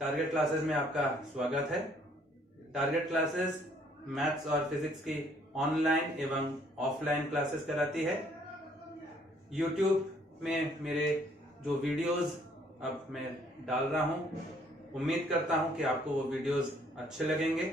Target classes में आपका स्वागत है। टारगेट क्लासेस मैथ्स और फिजिक्स की ऑनलाइन एवं ऑफलाइन क्लासेस कराती है। यूट्यूब में मेरे जो वीडियोस अब मैं डाल रहा हूं, उम्मीद करता हूं कि आपको वो वीडियोस अच्छे लगेंगे।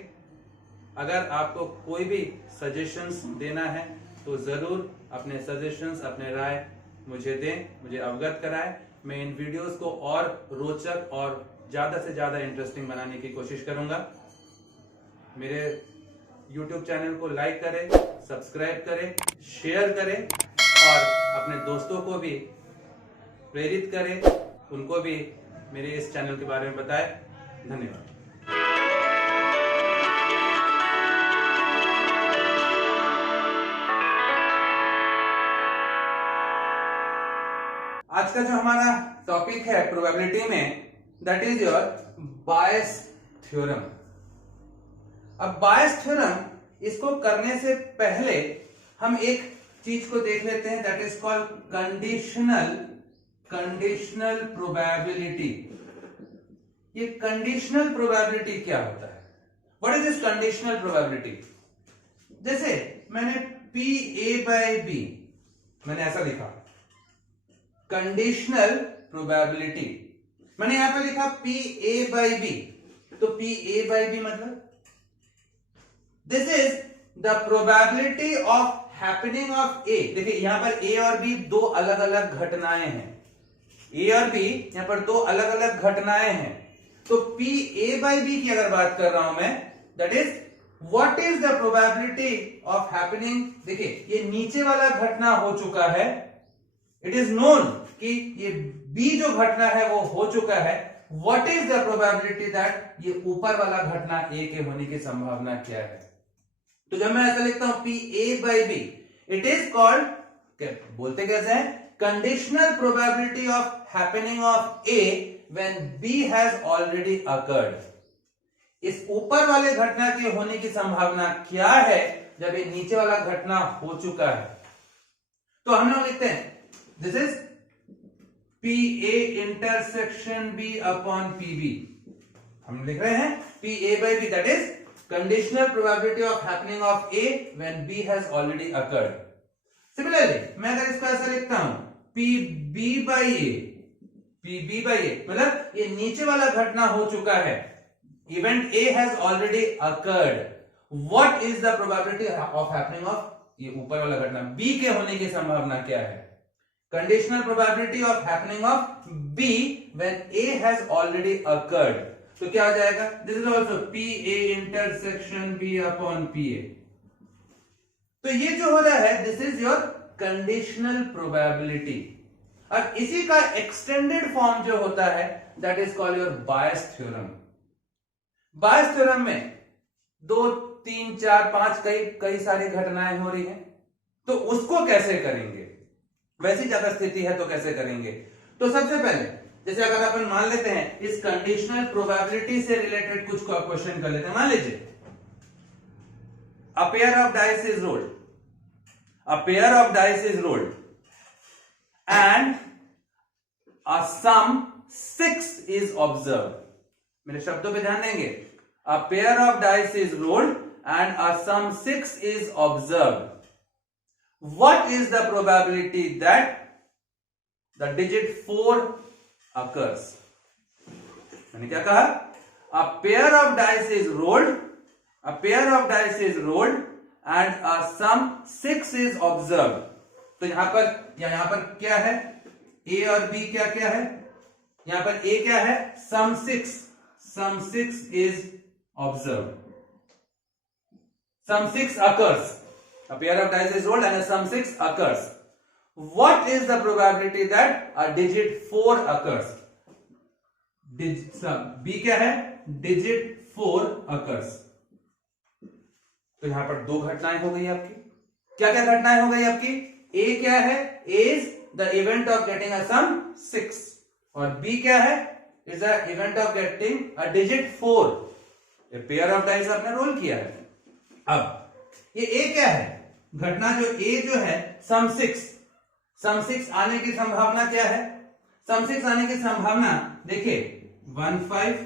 अगर आपको कोई भी सजेशंस देना है तो जरूर अपने सजेशंस, अपने राय मुझे दें, मुझे अवगत कराएं। मैं इन वीडियोस को और रोचक और ज्यादा से ज्यादा इंटरेस्टिंग बनाने की कोशिश करूंगा। मेरे YouTube चैनल को लाइक करें, सब्सक्राइब करें, शेयर करें और अपने दोस्तों को भी प्रेरित करें, उनको भी मेरे इस चैनल के बारे में बताएं। धन्यवाद। आज का जो हमारा टॉपिक है प्रोबेबिलिटी में, that is your Bayes theorem. अब बायस थ्योरम इसको करने से पहले हम एक चीज को देख लेते हैं, that is called conditional probability. ये कंडीशनल प्रोबेबिलिटी क्या होता है? What is this conditional probability? जैसे मैंने पी ए बाई बी, मैंने ऐसा लिखा कंडीशनल प्रोबेबिलिटी। मैंने यहां पे लिखा पी ए बाई बी, तो पी ए बाई बी मतलब this is the probability of happening of A. देखिए यहां पर ए और बी दो अलग अलग घटनाएं हैं। ए और बी यहां पर दो अलग अलग घटनाएं हैं। तो पी ए बाई बी की अगर बात कर रहा हूं मैं, that is what is the probability of happening. देखिए ये नीचे वाला घटना हो चुका है, इट इज नोन कि ये बी जो घटना है वो हो चुका है। What is the probability that ये ऊपर वाला घटना ए के होने की संभावना क्या है? तो जब मैं ऐसा लिखता हूं P A by B, it is called, बोलते कैसे हैं, conditional probability of happening of A when B has already occurred. इस ऊपर वाले घटना के होने की संभावना क्या है जब ये नीचे वाला घटना हो चुका है? तो हम लोग लिखते हैं this is P A intersection B upon P B. हम लिख रहे हैं P A by B, that is conditional probability of happening of A when B has already occurred. Similarly मैं अगर इसको ऐसा लिखता हूं P B by A, P B by A मतलब ये नीचे वाला घटना हो चुका है, event A has already occurred. What is the probability of happening of ये ऊपर वाला घटना बी के होने की संभावना क्या है? Conditional probability of happening of B when A has already occurred. तो क्या हो जाएगा? This is also P A intersection B upon P A. तो ये जो हो रहा है this is your conditional probability. और इसी का एक्सटेंडेड फॉर्म जो होता है that is called your Bayes theorem. Bayes theorem में 2, 3, 4, 5 कई सारी घटनाएं हो रही हैं, तो उसको कैसे करेंगे? वैसी जगह स्थिति है तो कैसे करेंगे? तो सबसे पहले जैसे अगर अपन मान लेते हैं इस कंडीशनल प्रोबेबिलिटी से रिलेटेड कुछ क्वेश्चन कर लेते हैं। मान लीजिए a pair of dice is rolled, a pair of dice is rolled and a sum 6 is observed। मेरे शब्दों पे ध्यान देंगे। a pair of dice is rolled and a sum 6 is observed। What is the probability that the digit 4 occurs? मैंने क्या कहा? A pair of dice is rolled, a pair of dice is rolled and a sum 6 is observed। तो यहां पर क्या है? A और B क्या है? यहां पर A क्या है? sum 6 is observed। sum 6 occurs। A pair of dice is rolled and a sum 6 occurs। What is the probability that a digit 4 occurs? B क्या है? digit 4 occurs। तो यहां पर दो घटनाएं हो गई आपकी। क्या क्या घटनाएं हो गई आपकी? A क्या है? A is the event of getting a sum 6 और B क्या है? is the event of getting a digit 4। A pair of dice आपने रोल किया है। अब ये A क्या है? घटना जो A जो है सम 6 आने की संभावना क्या है? सम 6 आने की संभावना देखिए 1 5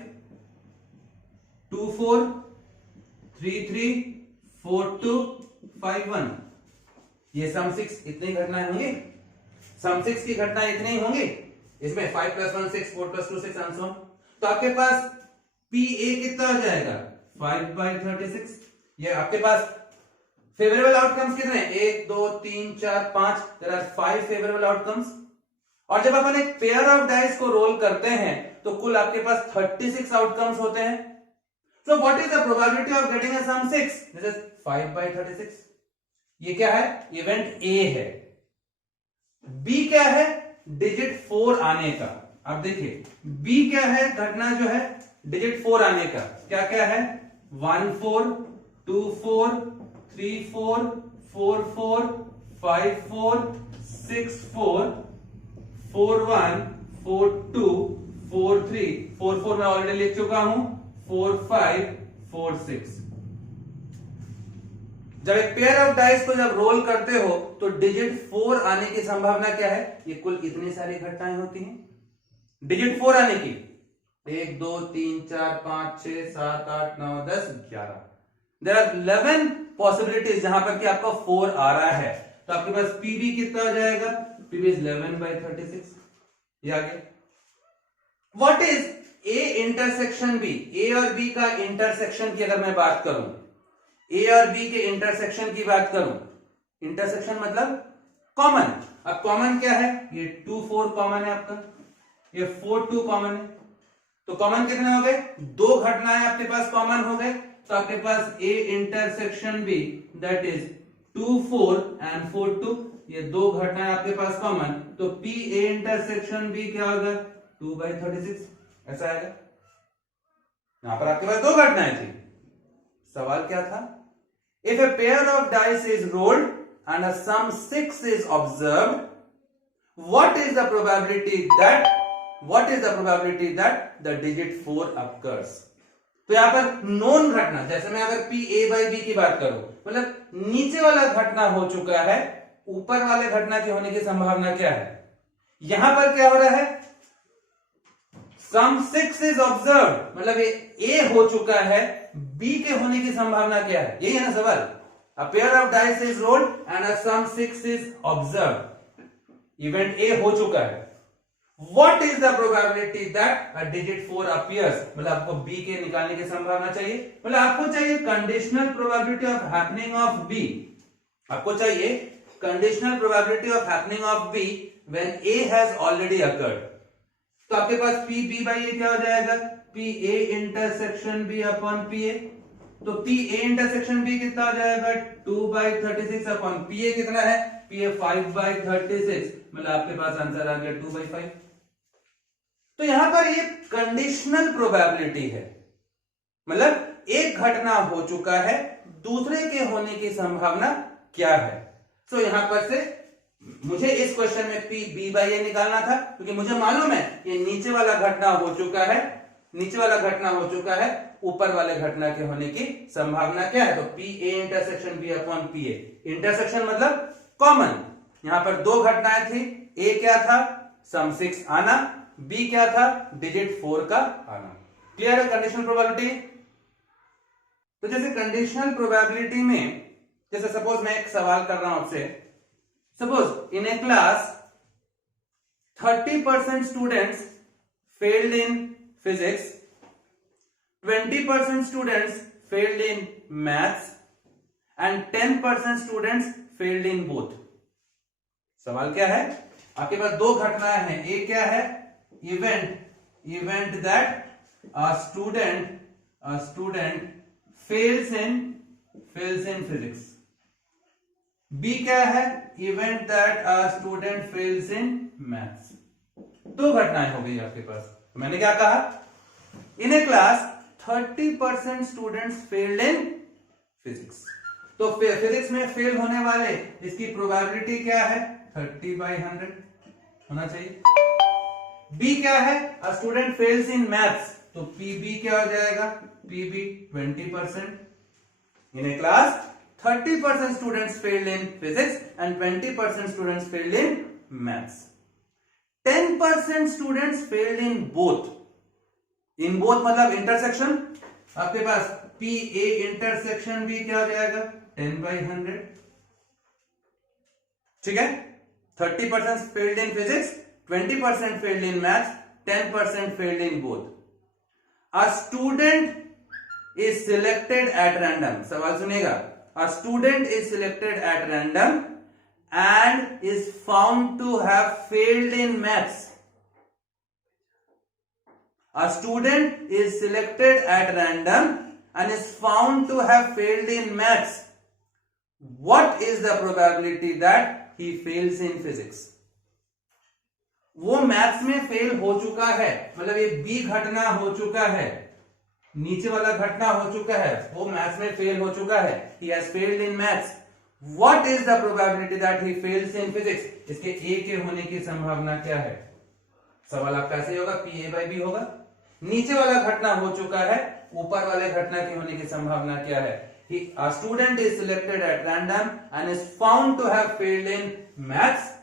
2 4 3 3 4 2 5 1। ये सम 6 इतनी घटनाएं होंगी, सम 6 की घटनाएं इतनी ही होंगी। इसमें 5 + 1 6, 4 + 2 6 and so on। तो आपके पास PA कितना हो जाएगा 5/36। ये आपके पास फेवरेबल आउटकम्स कितने, 1 2 3 4 5, देयर आर 5 फेवरेबल आउटकम्स। और जब अपन एक पेयर ऑफ डाइस को रोल करते हैं तो कुल आपके पास 36 आउटकम्स होते हैं। So what is the probability of getting a sum 6? This is 5/36। ये क्या है, इवेंट ए है। बी क्या है, डिजिट 4 आने का। अब देखिए बी क्या है, घटना जो है डिजिट 4 आने का। क्या क्या है, 1 4 2 4 3 4 4 4 5 4 6 4 4 1 4 2 4 3 4 4 मैं ऑलरेडी लिख चुका हूं, 4 5 4 6। जब एक पेयर ऑफ डाइस को जब रोल करते हो तो डिजिट 4 आने की संभावना क्या है, ये कुल इतनी सारी घटनाएं होती हैं डिजिट 4 आने की। 1 2 3 4 5 6 7 8 9 10 11। देयर आर 11 पॉसिबिलिटीज जहां पर कि आपका 4 आ रहा है। तो आपके पास पीबी कितना हो जाएगा, पीबी इज 11/36। ये आ गया। What is A intersection B? A और बी का इंटरसेक्शन की अगर मैं बात करूं, ए और बी के इंटरसेक्शन की बात करूं, इंटरसेक्शन मतलब कॉमन। अब कॉमन क्या है, ये 2 4 कॉमन है आपका, ये 4 2 कॉमन है। तो कॉमन कितने हो गए, 2 घटनाएं आपके पास कॉमन हो गए। तो आपके पास A intersection B that is 2 4 and 4 2, ये 2 घटनाएं आपके पास कॉमन। तो पी ए इंटरसेक्शन बी क्या होगा, 2/36 ऐसा आएगा। यहां पर आपके पास 2 घटनाएं थी। सवाल क्या था, if a pair of dice is rolled and a sum 6 is observed, what is the probability that the digit 4 occurs? तो यहां पर नोन घटना, जैसे मैं अगर पी ए बाई बी की बात करूं, मतलब नीचे वाला घटना हो चुका है, ऊपर वाले घटना के होने की संभावना क्या है। यहां पर क्या हो रहा है, सम 6 इज ऑब्जर्व्ड, मतलब ये ए हो चुका है, बी के होने की संभावना क्या है, यही है ना सवाल। A pair of dice is rolled and a sum 6 is observed. Event A हो चुका है। What is the probability that a digit 4 appears? मतलब आपको B के निकालने की संभावना चाहिए, मतलब आपको चाहिए conditional probability of happening of B। आपको चाहिए conditional probability of happening of B when A has already occurred। तो आपके पास P B by A क्या हो जाएगा, P A intersection B upon P A। तो पी ए इंटरसेक्शन बी कितना हो जाएगा, 2/36 अपॉन पी ए कितना है, पी ए 5/36, मतलब आपके पास आंसर आ गया 2/5। तो यहां पर ये कंडीशनल प्रोबेबिलिटी है, मतलब एक घटना हो चुका है, दूसरे के होने की संभावना क्या है। तो यहां पर से मुझे इस क्वेश्चन में पी बी बाई ए निकालना था, क्योंकि मुझे मालूम है ये नीचे वाला घटना हो चुका है, नीचे वाला घटना हो चुका है, ऊपर वाले घटना के होने की संभावना क्या है। तो P A intersection B upon P A, intersection मतलब कॉमन। यहां पर 2 घटनाएं थी, ए क्या था, सम 6 आना, बी क्या था, डिजिट 4 का आना। क्लियर है कंडीशनल प्रोबेबिलिटी। तो जैसे कंडीशनल प्रोबेबिलिटी में, जैसे सपोज मैं एक सवाल कर रहा हूं आपसे, suppose in a class 30% students failed in physics, 20% students failed in maths and 10% students failed in both। सवाल क्या है, आपके पास 2 घटनाएं हैं, एक क्या है, event that a student fails in physics। B क्या है, event that a student fails in maths। 2 घटनाएं हो गई आपके पास। मैंने क्या कहा, in a class 30% students failed in physics. तो फिजिक्स में फेल होने वाले, इसकी प्रोबेबिलिटी क्या है, 30/100 होना चाहिए। बी क्या है, a student fails in maths, तो पीबी क्या हो जाएगा, P B 20%। In a class 30% students failed in physics and 20% students failed in maths. 10% students failed in both. In both मतलब इंटरसेक्शन, आपके पास पी ए इंटरसेक्शन बी क्या हो जाएगा 10/100, ठीक है। 30% failed in physics, 20% failed in maths, 10% failed in both. A student is selected at random, सवाल सुनिएगा, अ student is selected at random and is found to have failed in maths. A student is selected at random and is found to have failed in maths. What is the probability that he fails in physics? वो maths में fail हो चुका है, मतलब ये B घटना हो चुका है, नीचे वाला घटना हो चुका है, वो मैथ्स में फेल हो चुका है, he has failed in maths. What is the probability that he fails in physics? इसके ए के होने की संभावना क्या है? सवाल आपका ऐसे ही होगा, पी ए बाई बी होगा। नीचे वाला घटना हो चुका है, ऊपर वाले घटना की होने की संभावना क्या है? A student is selected at random and is found to have failed in maths.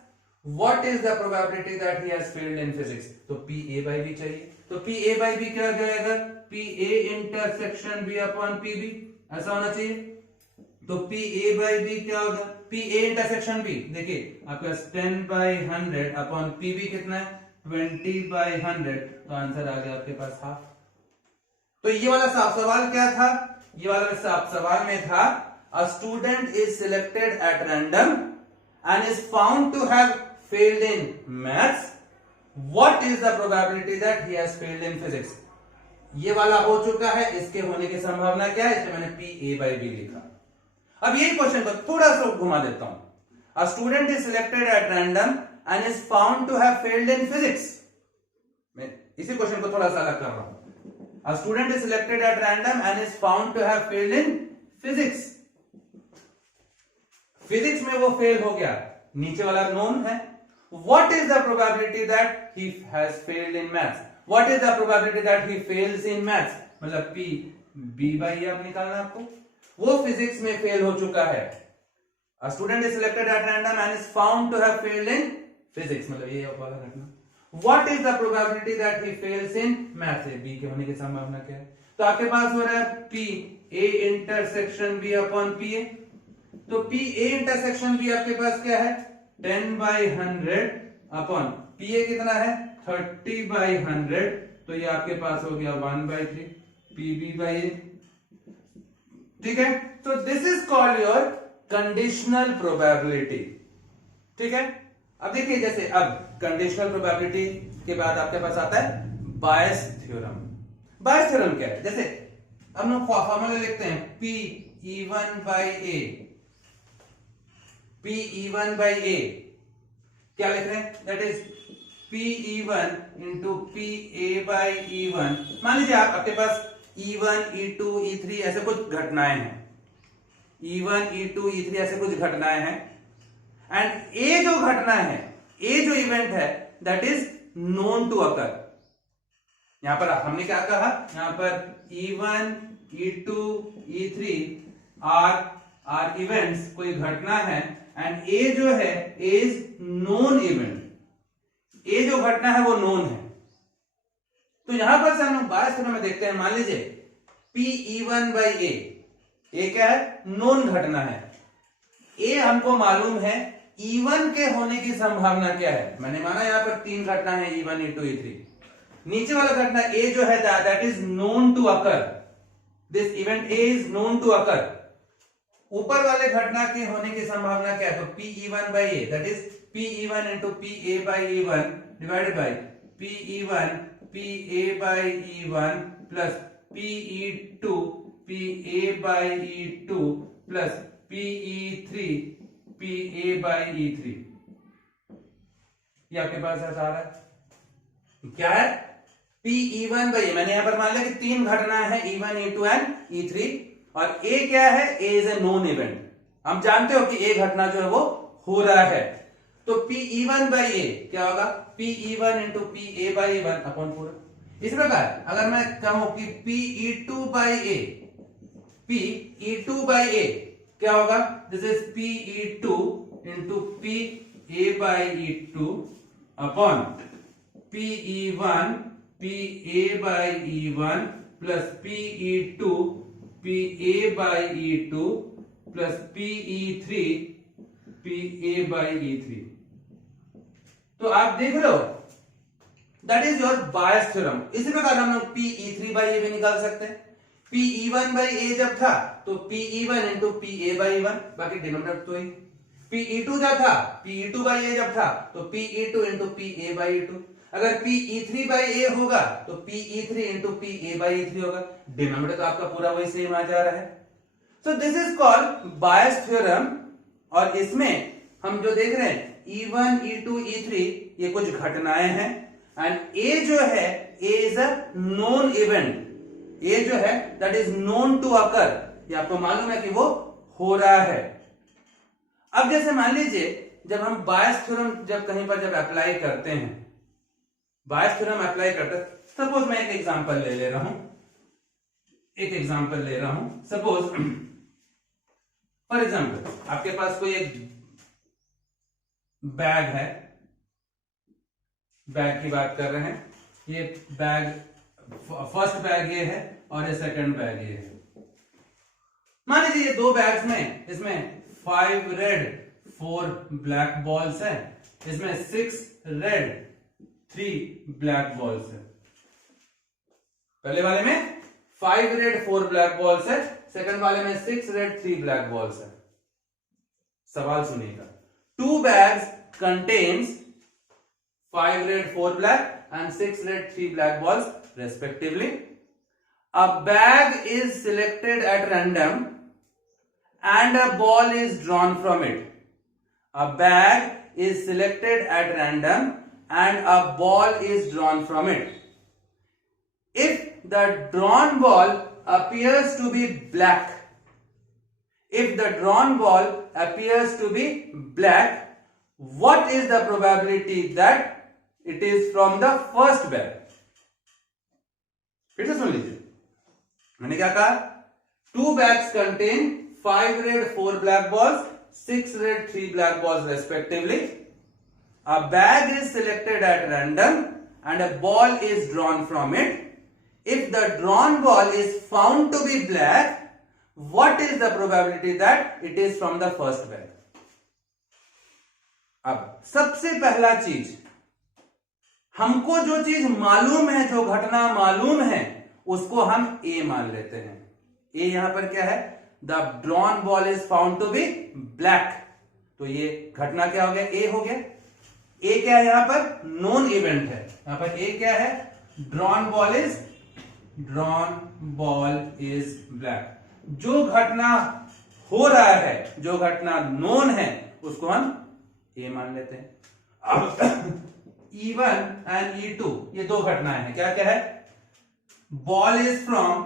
What is the probability that he has failed in physics? तो पी ए बाई बी चाहिए, तो पी ए बाई बी क्या जाएगा? P A intersection B upon P B, ऐसा होना चाहिए। तो P A by B क्या होगा? पी ए इंटरसेक्शन बी, देखिए आपका 10/100 अपॉन पी बी कितना है 20/100, तो आंसर आ गया आपके पास हाफ। तो ये वाला सवाल क्या था? ये वाला सवाल में था a student is selected at random and is found to have failed in maths, what is the probability that he has failed in physics. ये वाला हो चुका है, इसके होने की संभावना क्या है, इसलिए मैंने पी ए बाई बी लिखा। अब यही क्वेश्चन को थोड़ा सा घुमा देता हूं। A student is selected at random and is found to have failed in physics. मैं इसी क्वेश्चन को थोड़ा सा अलग कर रहा हूं। A student is selected at random and is found to have failed in physics. Physics में वो फेल हो गया, नीचे वाला नोन है। What is the probability that he has failed in maths? What is the probability that he fails in maths? मतलब P B by अब निकालना आपको। वो फिजिक्स में फेल हो चुका है। A student is selected at random and is found to have failed in physics, मतलब ये वाला घटना। What is the probability that he fails in maths? B के होने की संभावना क्या है? तो आपके पास हो रहा है P A intersection B upon P A. तो पी ए इंटरसेक्शन बी आपके पास क्या है 10/100 अपॉन पी ए कितना है 30/100, तो ये आपके पास हो गया 1/3 पी बी बाई ए, ठीक है। तो this is called your conditional probability, ठीक है। अब देखिए, जैसे अब कंडीशनल प्रोबेबिलिटी के बाद आपके पास आता है बायस थ्योरम। बायस थ्योरम क्या है? जैसे हम लोग फॉर्मूला लिखते हैं P E1 by A, P E1 by A क्या लिख रहे हैं? That is P E1 into P A by E one. मान लीजिए आपके पास E1, E2, E3 ऐसे कुछ घटनाएं हैं, E1, E2, E3 ऐसे कुछ घटनाएं हैं, एंड ए जो घटना है, ए जो इवेंट है, that is known to occur. यहां पर हमने क्या कहा? यहां पर E1, E2, E3 are events, कोई घटना है, एंड ए जो है इज नोन इवेंट। ए जो घटना है वो नोन है। तो यहां पर से हम लोग बायस थ्योरम में देखते हैं, मान लीजिए पी ई1 बाई ए क्या है? नोन घटना है। ए हमको मालूम है, E1 के होने की संभावना क्या है? मैंने माना यहां पर 3 घटना है E1, E2, E3। नीचे वाला घटना ए जो है that is known to occur, this event A is known to occur. ऊपर वाले घटना के होने की संभावना क्या है? तो P E1 by A, that is P E1 into P A by E1 divided by P E1 P A by E1 plus P E2 P A by E2 plus P E3 P A by E3. ये आपके पास ऐसा आ रहा है, क्या है? P E1 by A. मैंने यहां पर मान लिया कि 3 घटना है E1, E2 एंड E3, और ए क्या है? ए इज ए नोन इवेंट। हम जानते हो कि ए घटना जो है वो हो रहा है। तो पी ई1 बाई ए क्या होगा? P E1 into P A by E1 upon पूरा। इस प्रकार अगर मैं कहूं कि P E2 by A, P E2 by A क्या होगा? This is P E2 into P A by E2 upon P E1 P A by E1 plus PE2 PA/E2 plus PE3 PA/E3। तो आप देख रहे हो that is your Bayes theorem. इसी प्रकार हम लोग PE3/A भी निकाल सकते हैं। PE1/A जब था तो PE1 इंटू PA/1, बाकी डिनोमिनेटर तो ही। PE2 जब था PE2/A जब था तो PE2 इंटू PA/E2। अगर PE3/A होगा तो PE3 इंटू PA/E3 होगा। डिनोमिनेटर तो आपका पूरा वही सेम आ जा रहा है। So this is called bias theorem. और इसमें हम जो देख रहे हैं E1 E2 E3 ये कुछ घटनाएं हैं एंड A जो है A is a known event. A जो है that is known to occur, ये आपको मालूम है कि वो हो रहा है। अब जैसे मान लीजिए जब हम बायस थ्योरम जब कहीं पर जब अप्लाई करते हैं, बायस थ्योरम अप्लाई करते हैं, सपोज मैं एक एग्जांपल ले रहा हूं, सपोज फॉर एग्जांपल आपके पास कोई एक बैग है, बैग की बात कर रहे हैं। ये बैग फर्स्ट बैग ये है और ये सेकंड बैग ये है। मान लीजिए ये दो बैग्स में इसमें 5 रेड 4 ब्लैक बॉल्स है, इसमें 6 रेड 3 ब्लैक बॉल्स है। पहले वाले में 5 रेड 4 ब्लैक बॉल्स है, सेकंड वाले में 6 रेड 3 ब्लैक बॉल्स है। सवाल सुनिएगा, 2 bags contains 5 red 4 black and 6 red 3 black balls respectively. A bag is selected at random and a ball is drawn from it. A bag is selected at random and a ball is drawn from it. If the drawn ball appears to be black, what is the probability that it is from the first bag? फिर से सुन लीजिए, मैंने क्या कहा? 2 bags contain 5 red 4 black balls, 6 red 3 black balls respectively. A bag is selected at random and a ball is drawn from it. If the drawn ball is found to be black, what is the probability that it is from the first bag? अब सबसे पहला चीज, हमको जो चीज मालूम है, जो घटना मालूम है, उसको हम A मान लेते हैं। A यहां पर क्या है? The drawn ball is found to be black. तो ये घटना क्या हो गया? A हो गया। A क्या है यहां पर? नोन इवेंट है। यहां पर A क्या है? Drawn ball is black. जो घटना हो रहा है, जो घटना नोन है, उसको हम A मान लेते हैं। अब E1 एंड E2 ये दो घटनाएं हैं। क्या क्या है? Ball is from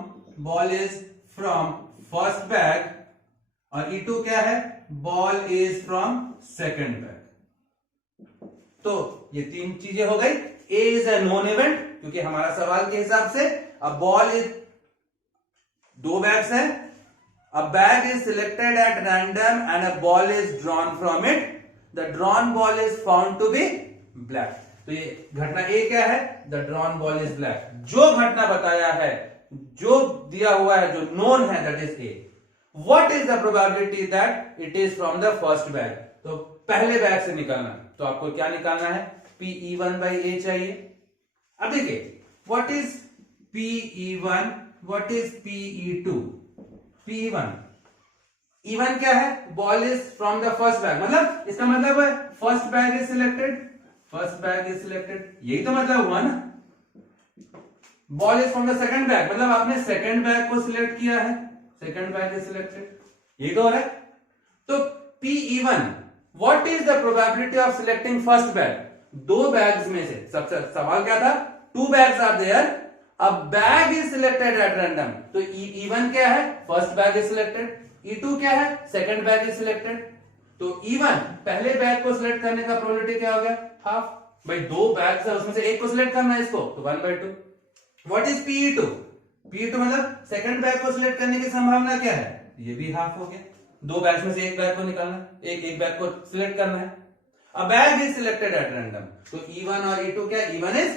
first bag और E2 क्या है? Ball is from second bag. तो ये तीन चीजें हो गई। A is a known event, क्योंकि हमारा सवाल के हिसाब से अब बॉल इज, दो बैग्स हैं, a bag is selected at random and a ball is drawn from it. The drawn ball is found to be black. तो ये घटना A क्या है? The drawn ball is black. जो घटना बताया है, जो दिया हुआ है, जो known है, that is A. What is the probability that it is from the first bag? तो पहले बैग से निकालना, तो आपको क्या निकालना है? PE1/A चाहिए। अब देखिए, what is PE1, what is PE2? P1 E1 क्या है? Ball is from the first bag, मतलब इसका मतलब है फर्स्ट बैग इज सिलेक्टेड, यही तो मतलब हुआ ना। Ball is from the second bag, मतलब आपने सेकंड बैग को सिलेक्ट किया है, सेकंड बैग इज सिलेक्टेड, यही तो हो रहा है। तो PE1, what is the probability of selecting first bag? दो बैग्स में से, सबसे सवाल क्या था? 2 bags are there, a bag is selected at random. तो E1 क्या है? First bag is selected. E2 क्या है? Second bag is selected. तो E1 पहले बैग को सिलेक्ट करने का प्रोबेबिलिटी क्या हो गया? हाफ। भाई दो बैग्स है, उसमें से एक को सिलेक्ट करना है इसको, तो 1/2। What is PE2? PE2 मतलब सेकंड बैग को सिलेक्ट करने की संभावना क्या है? ये भी हाफ हो गया। दो बैग्स में से एक बैग को निकालना, एक बैग को सिलेक्ट करना है। A bag is selected at random. तो E1 और E2 क्या? E1 is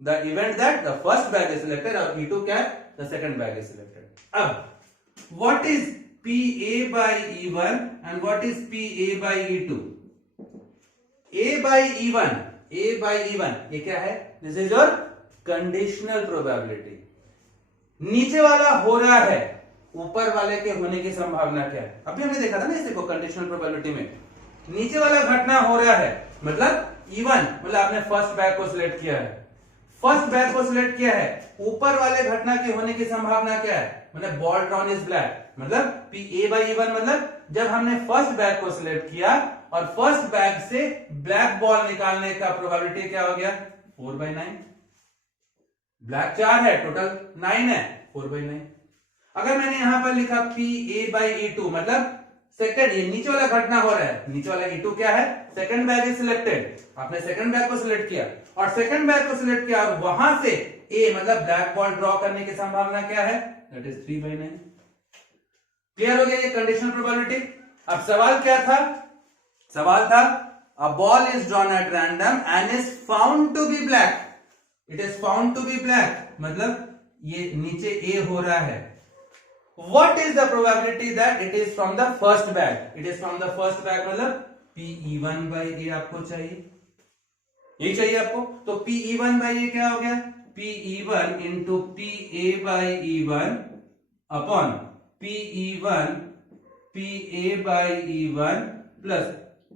the event that the first bag is selected और E2 क्या है? The second bag is selected. अब what is PA by E1 and what is PA by E2? A by E1 ये क्या है? This is your conditional probability. नीचे वाला हो रहा है, ऊपर वाले के होने की संभावना क्या है? अभी हमने देखा था ना इसे को कंडीशनल प्रोबेबिलिटी में, नीचे वाला घटना हो रहा है मतलब E1 मतलब आपने फर्स्ट बैग को सिलेक्ट किया है, फर्स्ट बैग को सिलेक्ट किया है, ऊपर वाले घटना के होने की संभावना क्या है? मतलब बॉल ड्रॉन इज ब्लैक, मतलब PA by E1 मतलब जब हमने फर्स्ट बैग को सिलेक्ट किया और फर्स्ट बैग से ब्लैक बॉल निकालने का प्रोबेबिलिटी क्या हो गया? 4/9। ब्लैक 4 है, टोटल 9 है, 4/9। अगर मैंने यहां पर लिखा PA by E2 मतलब सेकंड, ये नीचे वाला घटना हो रहा है, नीचे वाला E2 क्या है? Second bag is selected. आपने सेकंड बैग को सिलेक्ट किया और सेकंड बैग को सिलेक्ट किया और वहां से A मतलब ब्लैक बॉल ड्रॉ करने की संभावना क्या है? That is 3/9। क्लियर हो गया ये कंडीशनल प्रोबेबिलिटी। अब सवाल क्या था? सवाल था a ball is drawn at random and is found to be black. It is found to be black मतलब ये नीचे A हो रहा है। What is the probability that it is from the first bag? It is from the first bag मतलब PE1 by A आपको चाहिए, ये चाहिए आपको। तो PE1 by A क्या हो गया? PE1 into PA by E1 upon PE1 PA by E1 plus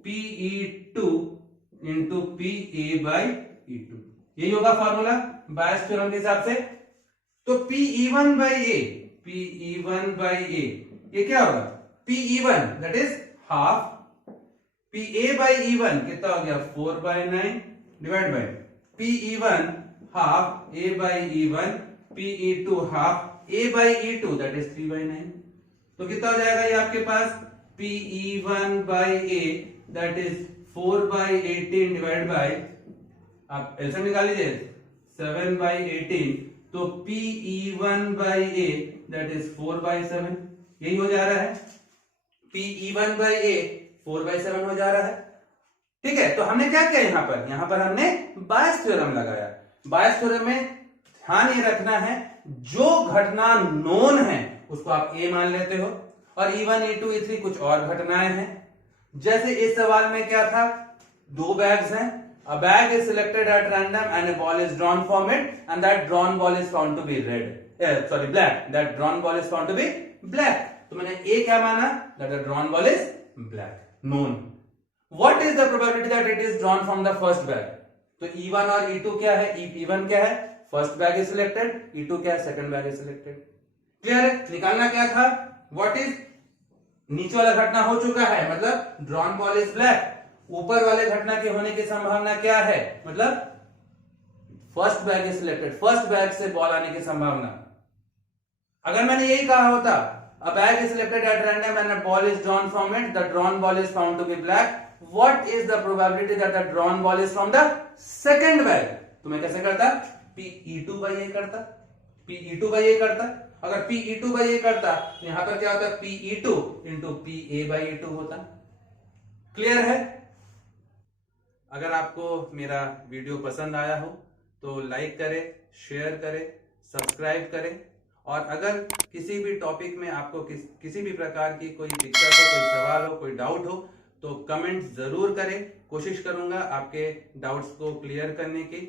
PE2 into PA by E2। यही होगा फॉर्मूला बायस थ्योरम के हिसाब से। तो PE1 by A ये क्या होगा? PE1 that is half, PA by E1 कितना हो गया? 4/9 divide by PE1 half A by E1, PE2 half A by E2 that is 3/9। तो कितना हो जाएगा ये आपके पास? PE1 by A that is 4/18 divide by, आप एलसीएम निकाल लीजिए, 7/18। तो PE1 by A that is 4/7। यही हो जा रहा है, PE1 by A 4/7 हो जा रहा है। ठीक है, तो हमने क्या किया यहां पर हमने बायस थ्योरम लगाया। बायस थ्योरम में ध्यान ये रखना है, जो घटना नोन है उसको आप A मान लेते हो और E1 E2 E3 कुछ और घटनाएं हैं। जैसे इस सवाल में क्या था? दो बैग्स हैं, a bag is selected at random and a ball is drawn from it and that drawn ball is found to be black, that drawn ball is found to be black। तो मैंने A क्या माना? that the drawn ball is black, known। what is the probability that it is drawn from the first bag? तो E1 और E2 क्या है? E1 क्या है? First bag is selected, E2 क्या है? Second bag is selected. Clear है? निकालना क्या था? व्हाट इज, नीचे वाला घटना हो चुका है मतलब ड्रॉन बॉल इज ब्लैक, ऊपर वाले घटना के होने की संभावना क्या है? मतलब first bag is selected, first bag से बॉल आने की संभावना। अगर मैंने यही कहा होता a bag is selected at random and a ball is drawn from it, the drawn ball is found to be black, what is the probability that the drawn ball is from the second bag? तो मैं कैसे करता? PE2 by A करता, PE2 by A करता। अगर PE2 by A करता तो यहां पर क्या होता? PE2 into PA by E2 होता। क्लियर है? अगर आपको मेरा वीडियो पसंद आया हो तो लाइक करें, शेयर करें, सब्सक्राइब करें और अगर किसी भी टॉपिक में आपको किसी भी प्रकार की कोई दिक्कत हो, कोई सवाल हो, कोई डाउट हो तो कमेंट जरूर करें। कोशिश करूंगा आपके डाउट्स को क्लियर करने की।